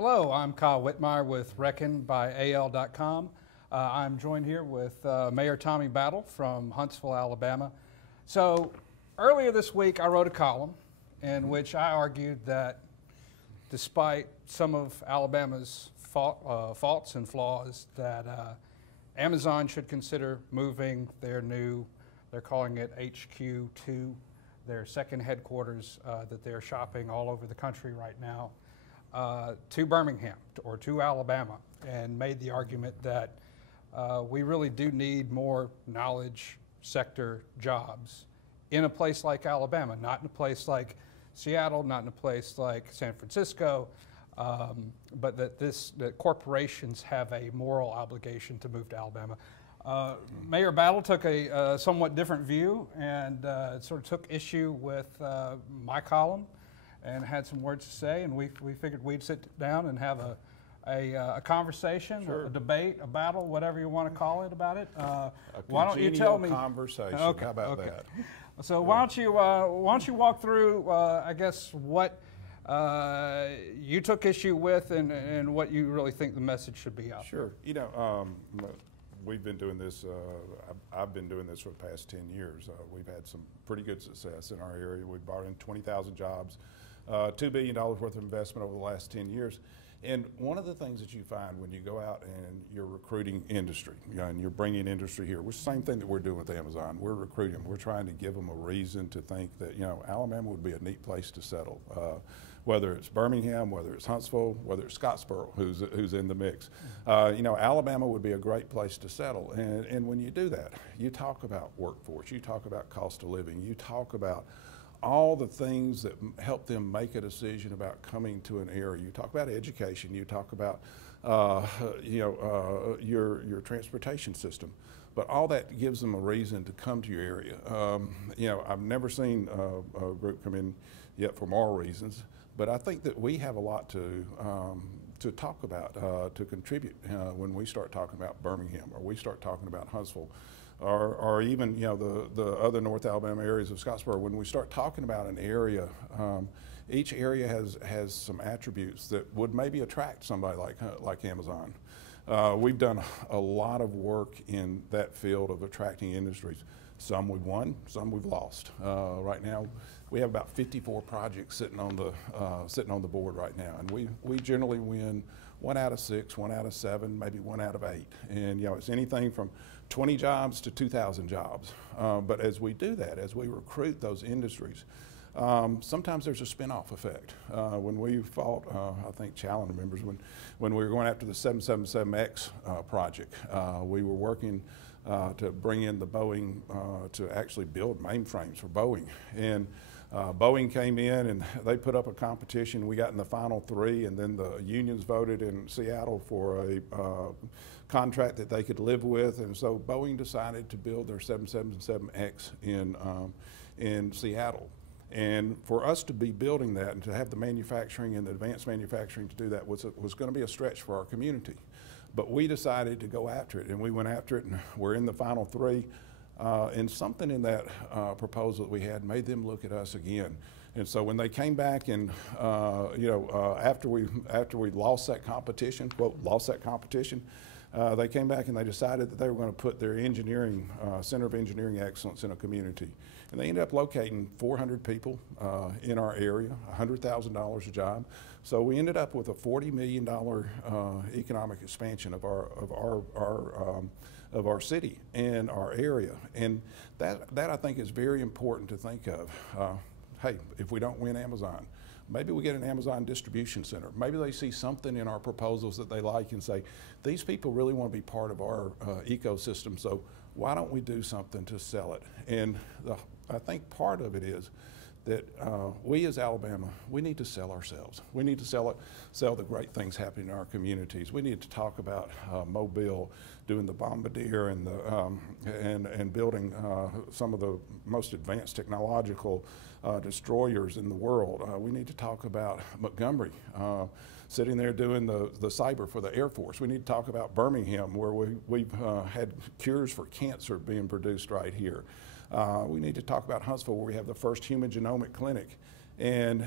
Hello, I'm Kyle Whitmire with Reckon by AL.com. I'm joined here with Mayor Tommy Battle from Huntsville, Alabama. So earlier this week I wrote a column in which I argued that despite some of Alabama's faults and flaws, that Amazon should consider moving their they're calling it HQ to their second headquarters that they're shopping all over the country right now, to Birmingham or to Alabama, and made the argument that we really do need more knowledge sector jobs in a place like Alabama, not in a place like Seattle, not in a place like San Francisco, but that corporations have a moral obligation to move to Alabama. Mayor Battle took a somewhat different view and sort of took issue with my column and had some words to say, and we figured we'd sit down and have a conversation, sure, a debate, a battle, whatever you want to call it about it. Why don't you tell me? Conversation. Okay, how about okay. that? So why don't you walk through, I guess, what you took issue with and what you really think the message should be out Sure. You know, we've been doing this, I've been doing this for the past 10 years. We've had some pretty good success in our area. We've brought in 20,000 jobs, $2 billion worth of investment over the last 10 years. And one of the things that you find when you go out and you're recruiting industry, and you're bringing industry here, which is the same thing that we're doing with Amazon. We're recruiting them. We're trying to give them a reason to think that, Alabama would be a neat place to settle. Whether it's Birmingham, whether it's Huntsville, whether it's Scottsboro, who's in the mix. Alabama would be a great place to settle. And when you do that, you talk about workforce, you talk about cost of living, you talk about all the things that help them make a decision about coming to an area. You talk about education, you talk about your transportation system, but all that gives them a reason to come to your area. I've never seen a group come in yet for moral reasons, but I think that we have a lot to talk about, to contribute when we start talking about Birmingham, or we start talking about Huntsville, or even the other North Alabama areas of Scottsboro. When we start talking about an area, each area has some attributes that would maybe attract somebody like Amazon. We've done a lot of work in that field of attracting industries. Some we've won, some we've lost. Right now, we have about 54 projects sitting on the board right now, and we generally win 1 out of 6, 1 out of 7, maybe 1 out of 8, and it's anything from 20 jobs to 2,000 jobs. But as we do that, as we recruit those industries, sometimes there's a spin-off effect. When we fought, I think Challen remembers when we were going after the 777X project, we were working to bring in the Boeing to actually build mainframes for Boeing. And Boeing came in and they put up a competition. We got in the final 3, and then the unions voted in Seattle for a contract that they could live with. And so Boeing decided to build their 777X in Seattle. And for us to be building that and to have the manufacturing and the advanced manufacturing to do that was going to be a stretch for our community. But we decided to go after it, and we went after it, and we're in the final 3. And something in that proposal that we had made them look at us again. And so when they came back and, after we lost that competition, quote, lost that competition, they came back and they decided that they were going to put their engineering, Center of Engineering Excellence in a community. And they ended up locating 400 people in our area, $100,000 a job. So we ended up with a $40 million economic expansion of our city and our area. And that I think is very important to think of. Hey, if we don't win Amazon, maybe we get an Amazon distribution center. Maybe they see something in our proposals that they like and say, these people really want to be part of our ecosystem, so why don't we do something to sell it? And I think part of it is that we as Alabama, we need to sell ourselves. We need to sell the great things happening in our communities. We need to talk about Mobile doing the Bombardier and building some of the most advanced technological destroyers in the world. We need to talk about Montgomery sitting there doing the cyber for the Air Force. We need to talk about Birmingham, where we've had cures for cancer being produced right here. We need to talk about Huntsville, where we have the first human genomic clinic. And,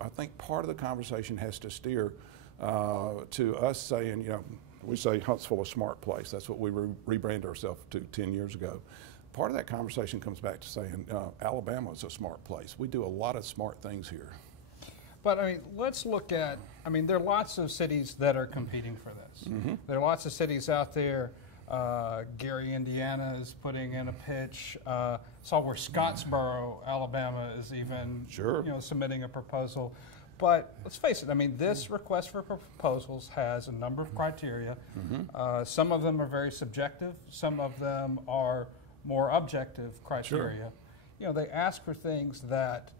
I think part of the conversation has to steer to us saying, you know, we say Huntsville a smart place. That's what we rebranded ourselves to 10 years ago. Part of that conversation comes back to saying Alabama is a smart place. We do a lot of smart things here. But I mean, let's look at, I mean, there are lots of cities that are competing for this. Mm-hmm. There are lots of cities out there. Gary, Indiana is putting in a pitch. Saw where Scottsboro, Alabama is even Sure. you know, submitting a proposal. But let's face it, I mean, this request for proposals has a number of criteria. Mm-hmm. Some of them are very subjective. Some of them are more objective criteria. Sure. You know, they ask for things that,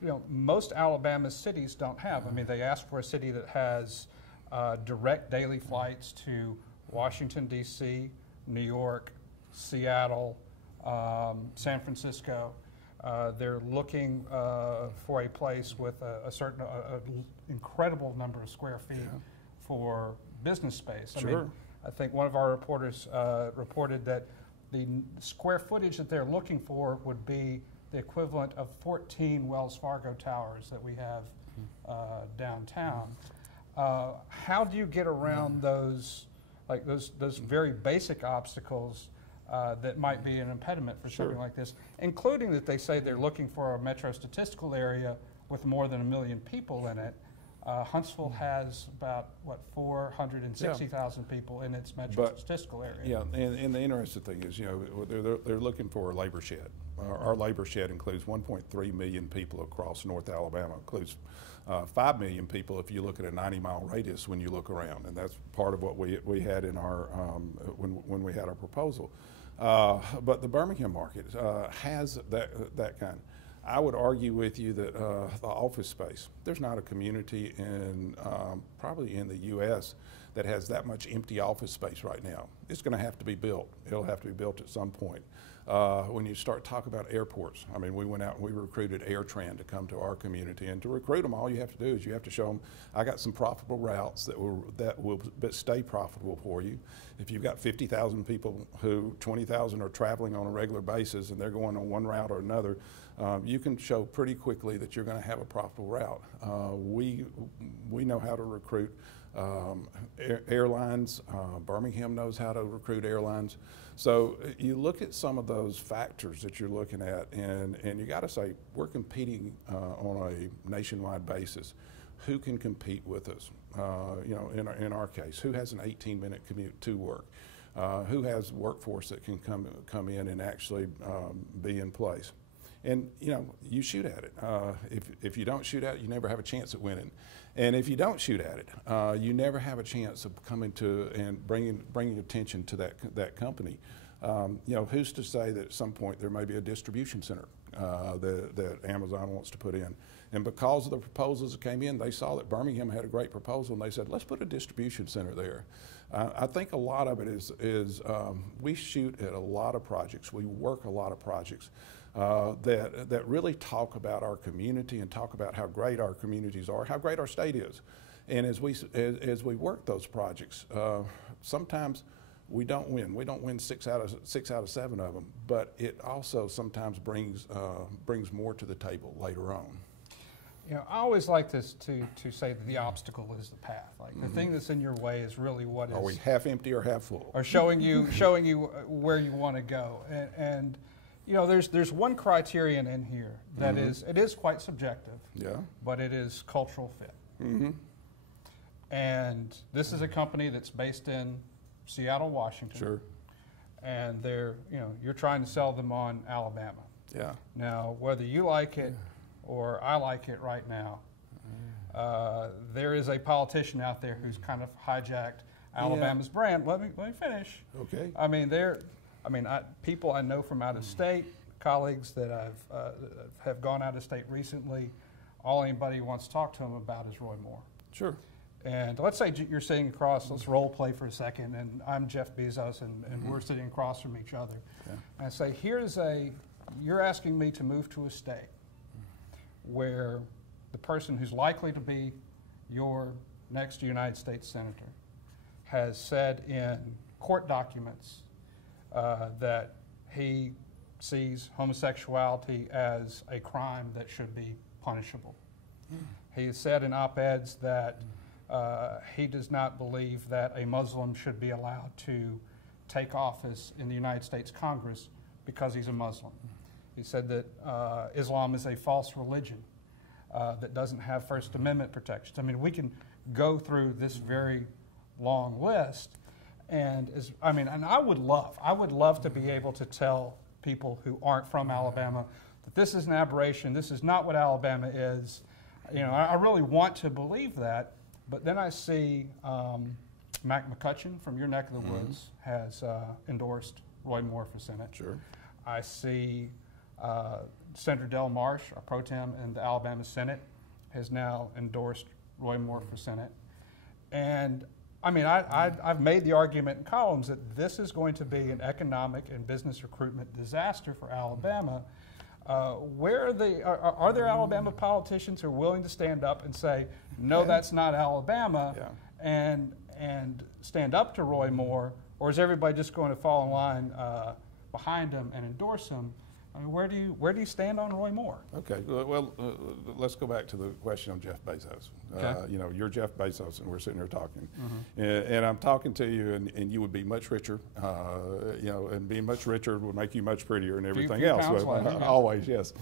you know, most Alabama cities don't have. I mean, they ask for a city that has direct daily flights to Washington, D.C., New York, Seattle, San Francisco. They're looking for a place with a certain incredible number of square feet for business space. Sure. I mean, I think one of our reporters reported that the square footage that they're looking for would be the equivalent of 14 Wells Fargo towers that we have downtown. How do you get around those, like those very basic obstacles that might be an impediment for something like this, including that they say they're looking for a metro statistical area with more than 1 million people in it. Huntsville has about, what, 460,000 people in its metro statistical area. Yeah, and the interesting thing is, you know, they're looking for a labor shed. Our labor shed includes 1.3 million people across North Alabama. It includes 5 million people if you look at a 90-mile radius when you look around, and that's part of what we had in our when we had our proposal. But the Birmingham market has that kind. I would argue with you that the office space, there's not a community in probably in the U.S. that has that much empty office space right now. It's going to have to be built. It'll have to be built at some point. When you start talking about airports, I mean, we went out and we recruited AirTran to come to our community, and to recruit them, all you have to do is you have to show them, I got some profitable routes that will stay profitable for you. If you've got 50,000 people who 20,000 are traveling on a regular basis and they're going on one route or another, you can show pretty quickly that you're going to have a profitable route. We know how to recruit airlines. Birmingham knows how to recruit airlines. So you look at some of those factors that you're looking at, and you got to say, we're competing on a nationwide basis. Who can compete with us? You know, in our case, who has an 18-minute commute to work? Who has workforce that can come in and actually be in place? And you know, you shoot at it. If you don't shoot at it, you never have a chance at winning. And if you don't shoot at it, you never have a chance of coming to and bringing attention to that company. You know, who's to say that at some point there may be a distribution center that Amazon wants to put in? And because of the proposals that came in, they saw that Birmingham had a great proposal, and they said, let's put a distribution center there. I think a lot of it is we shoot at a lot of projects. We work a lot of projects that really talk about our community and talk about how great our communities are, how great our state is. And as we work those projects, sometimes we don't win. We don't win 6 out of 7 of them, but it also sometimes brings more to the table later on. You know, I always like to say that the obstacle is the path. Like the thing that's in your way is really what is. Are we half empty or half full? Or showing you where you want to go. And you know, there's one criterion in here that it is quite subjective. Yeah. But it is cultural fit. Mm-hmm. And this is a company that's based in Seattle, Washington. Sure. And you're trying to sell them on Alabama. Yeah. Now, whether you like it or I like it right now, there is a politician out there who's kind of hijacked Alabama's brand. Let me finish. Okay. I mean, people I know from out of state, colleagues that have gone out of state recently, all anybody wants to talk to them about is Roy Moore. Sure. And let's say you're sitting across, let's role play for a second, and I'm Jeff Bezos, and we're sitting across from each other. Yeah. And I say, you're asking me to move to a state where the person who's likely to be your next United States Senator has said in court documents that he sees homosexuality as a crime that should be punishable. He has said in op-eds that he does not believe that a Muslim should be allowed to take office in the United States Congress because he's a Muslim. He said that Islam is a false religion that doesn't have First Amendment protections. I mean, we can go through this very long list, and and I would love to be able to tell people who aren't from Alabama that this is an aberration. This is not what Alabama is. You know, I really want to believe that, but then I see Mac McCutcheon from your neck of the woods has endorsed Roy Moore for Senate. Sure. I see Senator Del Marsh, a pro tem in the Alabama Senate, has now endorsed Roy Moore for Senate. And I mean, I've made the argument in columns that this is going to be an economic and business recruitment disaster for Alabama. Are there Alabama politicians who are willing to stand up and say, no, that's not Alabama, and stand up to Roy Moore, or is everybody just going to fall in line behind him and endorse him? I mean, where do you stand on Roy Moore? Okay, well, let's go back to the question of Jeff Bezos. Okay. You know, you're Jeff Bezos, and we're sitting here talking, and I'm talking to you, and you would be much richer. You know, and being much richer would make you much prettier and everything else. Always, yes.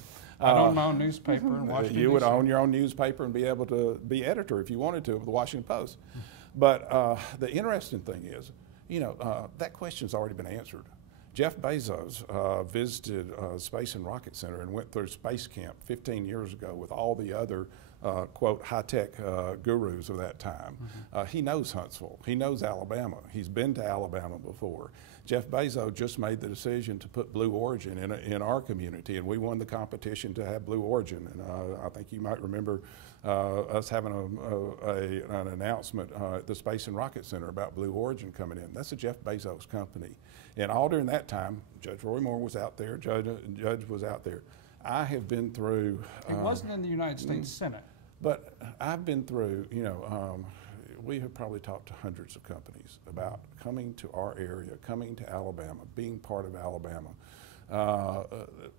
I'd own my own newspaper in Washington. You would own your own newspaper and be able to be editor if you wanted to of the Washington Post. But the interesting thing is, you know, that question's already been answered. Jeff Bezos visited Space and Rocket Center and went through Space Camp 15 years ago with all the other, quote, high-tech gurus of that time. He knows Huntsville. He knows Alabama. He's been to Alabama before. Jeff Bezos just made the decision to put Blue Origin in our community, and we won the competition to have Blue Origin. And I think you might remember us having an announcement at the Space and Rocket Center about Blue Origin coming in. That's a Jeff Bezos company. And all during that time, Judge Roy Moore was out there, Judge was out there. I have been through... He wasn't in the United States Senate. But I've been through, you know, we have probably talked to hundreds of companies about coming to our area, coming to Alabama, being part of Alabama.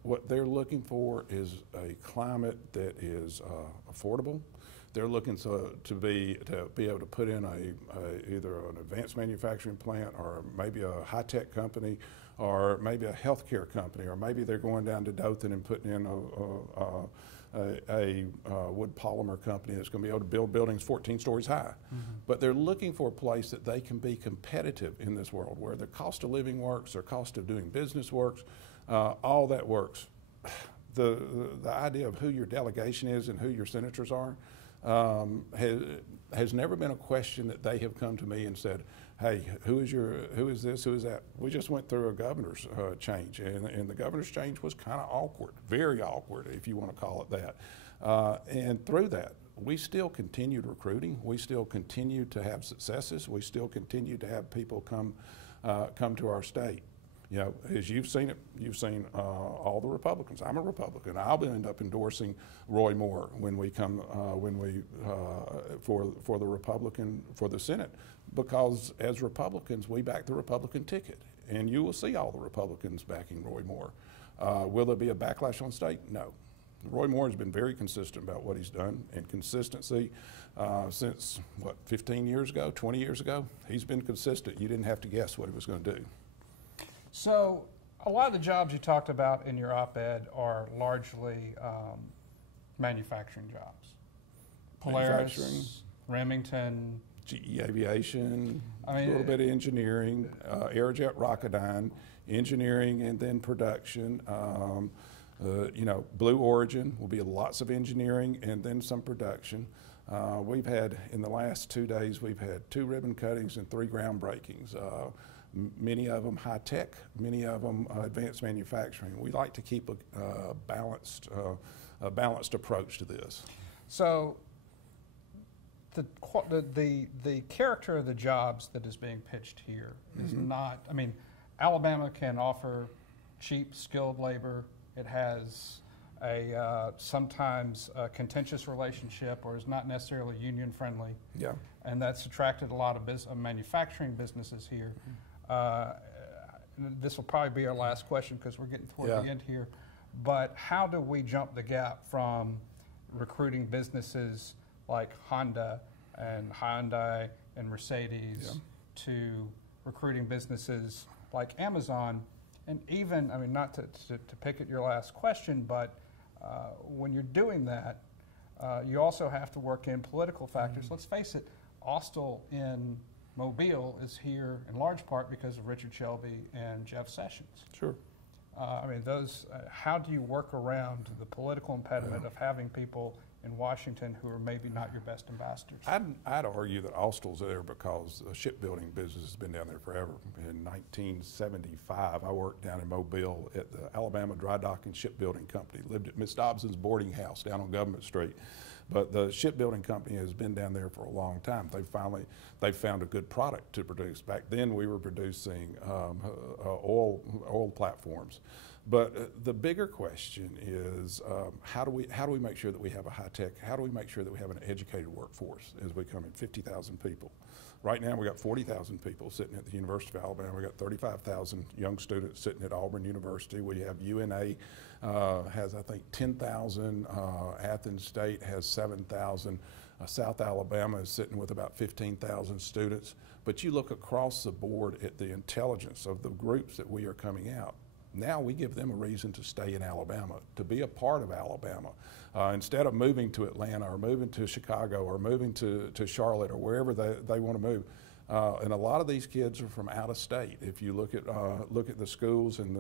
What they're looking for is a climate that is affordable. They're looking to be able to put in either an advanced manufacturing plant, or maybe a high-tech company, or maybe a healthcare company, or maybe they're going down to Dothan and putting in a wood polymer company that's going to be able to build buildings 14 stories high. But they're looking for a place that they can be competitive in this world, where their cost of living works, their cost of doing business works, all that works. The idea of who your delegation is and who your senators are has never been a question that they have come to me and said, hey, who is this, who is that? We just went through a governor's change, and the governor's change was kind of awkward, very awkward, if you want to call it that. And through that, we still continued recruiting. We still continued to have successes. We still continued to have people come to our state. You know, as you've seen it, you've seen all the Republicans. I'm a Republican. I'll end up endorsing Roy Moore when we come for the Republican for the Senate, because as Republicans we back the Republican ticket, and you will see all the Republicans backing Roy Moore. Will there be a backlash on state? No. Roy Moore has been very consistent about what he's done, and consistency since what, 15 years ago, 20 years ago. He's been consistent. You didn't have to guess what he was going to do. So a lot of the jobs you talked about in your op-ed are largely manufacturing jobs. Polaris, Remington, GE Aviation, a little bit of engineering, Aerojet Rocketdyne, engineering and then production. You know, Blue Origin will be lots of engineering and then some production. We've had, in the last 2 days, we've had 2 ribbon cuttings and 3 groundbreakings. Many of them high-tech, many of them advanced manufacturing. We like to keep a balanced approach to this. So the character of the jobs that is being pitched here is not, I mean, Alabama can offer cheap, skilled labor. It has a sometimes contentious relationship, or is not necessarily union-friendly. Yeah. And that's attracted a lot of manufacturing businesses here. This will probably be our last question because we're getting toward the end here. But how do we jump the gap from recruiting businesses like Honda and Hyundai and Mercedes to recruiting businesses like Amazon. And even, I mean, not to pick at your last question, but when you're doing that, you also have to work in political factors. Let's face it, Austell in Mobile is here in large part because of Richard Shelby and Jeff Sessions. Sure. I mean, those. How do you work around the political impediment of having people in Washington who are maybe not your best ambassadors? I'd argue that Austell's there because the shipbuilding business has been down there forever. In 1975, I worked down in Mobile at the Alabama Dry Dock and Shipbuilding Company. Lived at Miss Dobson's boarding house down on Government Street. But the shipbuilding company has been down there for a long time. They found a good product to produce. Back then we were producing oil platforms. But the bigger question is how do we make sure that we have a high tech, how do we make sure that we have an educated workforce as we come in 50,000 people. Right now we got 40,000 people sitting at the University of Alabama. We got 35,000 young students sitting at Auburn University. We have UNA has I think 10,000, Athens State has 7,000. South Alabama is sitting with about 15,000 students. But you look across the board at the intelligence of the groups that we are coming out. Now we give them a reason to stay in Alabama, to be a part of Alabama. Instead of moving to Atlanta or moving to Chicago or moving to Charlotte or wherever they want to move. And a lot of these kids are from out of state. If you look at the schools and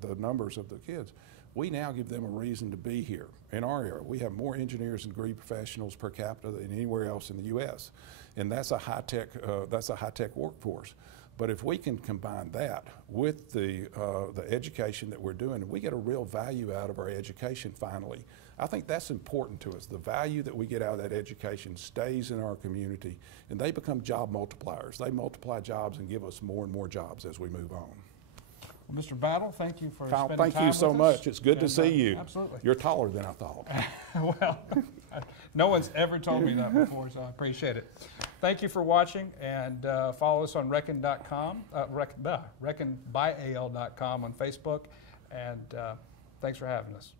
the numbers of the kids, we now give them a reason to be here. In our area, we have more engineers and degree professionals per capita than anywhere else in the U.S. And that's a high tech workforce. But if we can combine that with the education that we're doing, and we get a real value out of our education finally, I think that's important to us. The value that we get out of that education stays in our community, and they become job multipliers. They multiply jobs and give us more and more jobs as we move on. Well, Mr. Battle, thank you for Kyle, spending thank time you so with much. us. It's good to see you. Absolutely. You're taller than I thought. Well, no one's ever told me that before, so I appreciate it. Thank you for watching, and follow us on Reckon.com, Reckon by AL.com on Facebook, and thanks for having us.